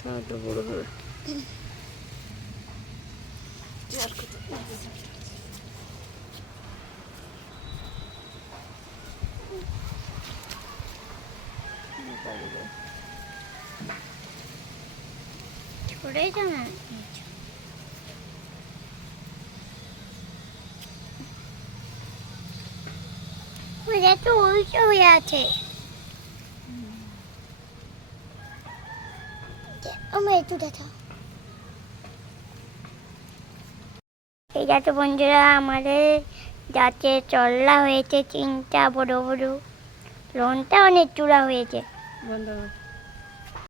তাহলে বড় হবে। ছড়ে যাবে তো উল্টো হয়ে আছে। আমার একটু দেখা। এই যাতে বন্ধুরা আমাদের যাতে চল্লা হয়েছে 3টা বড় বড়, লনটা অনেক চূড়া হয়েছে। বন্ধ